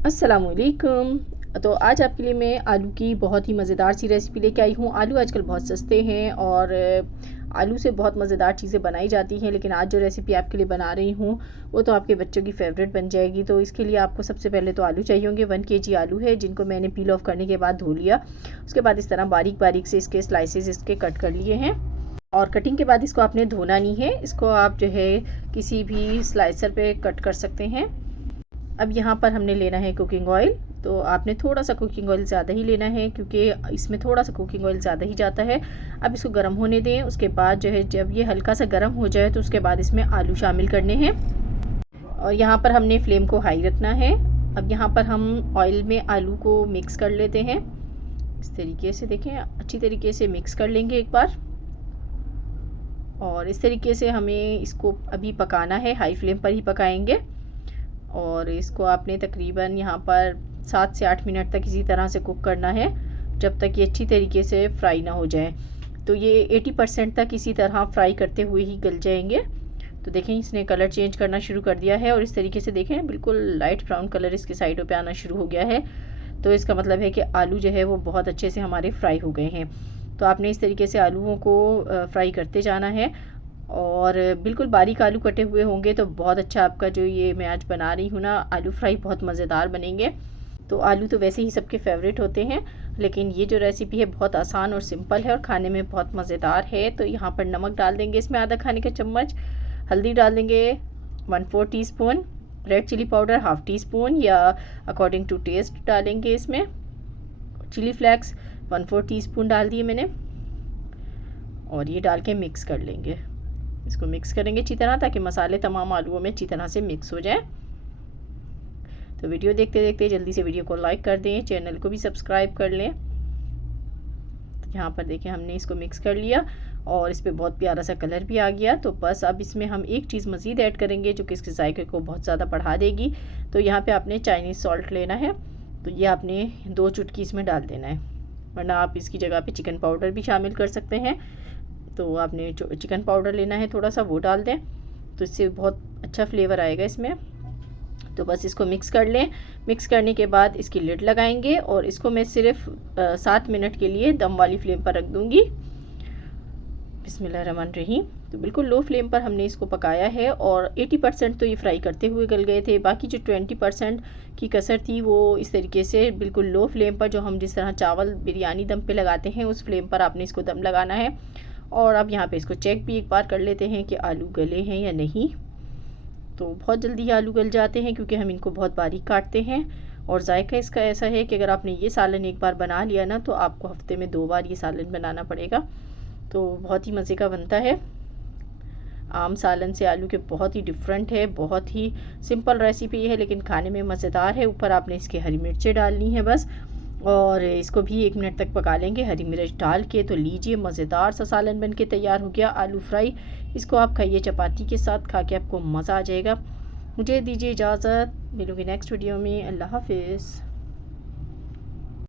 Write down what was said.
अस्सलामुअलैकुम। तो आज आपके लिए मैं आलू की बहुत ही मज़ेदार सी रेसिपी लेके आई हूँ। आलू आजकल बहुत सस्ते हैं और आलू से बहुत मज़ेदार चीज़ें बनाई जाती हैं, लेकिन आज जो रेसिपी आपके लिए बना रही हूँ वो तो आपके बच्चों की फ़ेवरेट बन जाएगी। तो इसके लिए आपको सबसे पहले तो आलू चाहिए होंगे। 1 केजी आलू है जिनको मैंने पील ऑफ करने के बाद धो लिया। उसके बाद इस तरह बारीक बारीक से इसके स्लाइसेस इसके कट कर लिए हैं। और कटिंग के बाद इसको आपने धोना नहीं है, इसको आप जो है किसी भी स्लाइसर पे कट कर सकते हैं। अब यहाँ पर हमने लेना है कुकिंग ऑयल। तो आपने थोड़ा सा कुकिंग ऑयल ज़्यादा ही लेना है क्योंकि इसमें थोड़ा सा कुकिंग ऑयल ज़्यादा ही जाता है। अब इसको गर्म होने दें। उसके बाद जो है जब ये हल्का सा गर्म हो जाए तो उसके बाद इसमें आलू शामिल करने हैं और यहाँ पर हमने फ्लेम को हाई रखना है। अब यहाँ पर हम ऑयल में आलू को मिक्स कर लेते हैं। इस तरीके से देखें, अच्छी तरीके से मिक्स कर लेंगे एक बार। और इस तरीके से हमें इसको अभी पकाना है, हाई फ्लेम पर ही पकाएंगे। और इसको आपने तकरीबन यहाँ पर 7 से 8 मिनट तक इसी तरह से कुक करना है जब तक ये अच्छी तरीके से फ्राई ना हो जाए। तो ये 80% तक इसी तरह फ्राई करते हुए ही गल जाएंगे। तो देखें इसने कलर चेंज करना शुरू कर दिया है और इस तरीके से देखें बिल्कुल लाइट ब्राउन कलर इसकी साइडों पे आना शुरू हो गया है। तो इसका मतलब है कि आलू जो है वो बहुत अच्छे से हमारे फ्राई हो गए हैं। तो आपने इस तरीके से आलूओं को फ्राई करते जाना है और बिल्कुल बारीक आलू कटे हुए होंगे तो बहुत अच्छा आपका जो ये मैं आज बना रही हूँ ना आलू फ्राई बहुत मज़ेदार बनेंगे। तो आलू तो वैसे ही सबके फेवरेट होते हैं, लेकिन ये जो रेसिपी है बहुत आसान और सिंपल है और खाने में बहुत मज़ेदार है। तो यहाँ पर नमक डाल देंगे इसमें आधा खाने का चम्मच, हल्दी डाल देंगे 1/4 teaspoon, red chilli powder 1/2 teaspoon या अकॉर्डिंग टू टेस्ट डालेंगे इसमें। चिली फ्लेक्स 1/4 टीस्पून डाल दिए मैंने और ये डाल के मिक्स कर लेंगे। इसको मिक्स करेंगे अच्छी तरह ताकि मसाले तमाम आलूओं में अच्छी तरह से मिक्स हो जाए। तो वीडियो देखते देखते जल्दी से वीडियो को लाइक कर दें, चैनल को भी सब्सक्राइब कर लें। तो यहाँ पर देखें हमने इसको मिक्स कर लिया और इस पर बहुत प्यारा सा कलर भी आ गया। तो बस अब इसमें हम एक चीज़ मज़ीद ऐड करेंगे जो कि इसके जायके को बहुत ज़्यादा बढ़ा देगी। तो यहाँ पे आपने चाइनीज़ सॉल्ट लेना है। तो ये आपने 2 चुटकी इसमें डाल देना है, वरना आप इसकी जगह पे चिकन पाउडर भी शामिल कर सकते हैं। तो आपने जो चिकन पाउडर लेना है थोड़ा सा वो डाल दें, तो इससे बहुत अच्छा फ्लेवर आएगा इसमें। तो बस इसको मिक्स कर लें। मिक्स करने के बाद इसकी लिड लगाएंगे और इसको मैं सिर्फ 7 मिनट के लिए दम वाली फ्लेम पर रख दूँगी। बिस्मिल्लाहिर्रहमानिर्रहीम। तो बिल्कुल लो फ्लेम पर हमने इसको पकाया है और 80% तो ये फ्राई करते हुए गल गए थे। बाकी जो 20% की कसर थी वो इस तरीके से बिल्कुल लो फ्लेम पर, जो हम जिस तरह चावल बिरयानी दम पे लगाते हैं उस फ्लेम पर आपने इसको दम लगाना है। और अब यहाँ पे इसको चेक भी एक बार कर लेते हैं कि आलू गले हैं या नहीं। तो बहुत जल्दी आलू गल जाते हैं क्योंकि हम इनको बहुत बारीक काटते हैं। और जायका इसका ऐसा है कि अगर आपने ये सालन एक बार बना लिया ना तो आपको हफ्ते में 2 बार ये सालन बनाना पड़ेगा। तो बहुत ही मज़े का बनता है। आम सालन से आलू के बहुत ही डिफरेंट है, बहुत ही सिंपल रेसिपी है लेकिन खाने में मज़ेदार है। ऊपर आपने इसके हरी मिर्चें डालनी है बस, और इसको भी 1 मिनट तक पका लेंगे हरी मिर्च डाल के। तो लीजिए मज़ेदार सा सालन बन के तैयार हो गया, आलू फ्राई। इसको आप खाइए चपाती के साथ, खा के आपको मज़ा आ जाएगा। मुझे दीजिए इजाज़त, मिलूँगी नेक्स्ट वीडियो में। अल्लाह हाफिज़।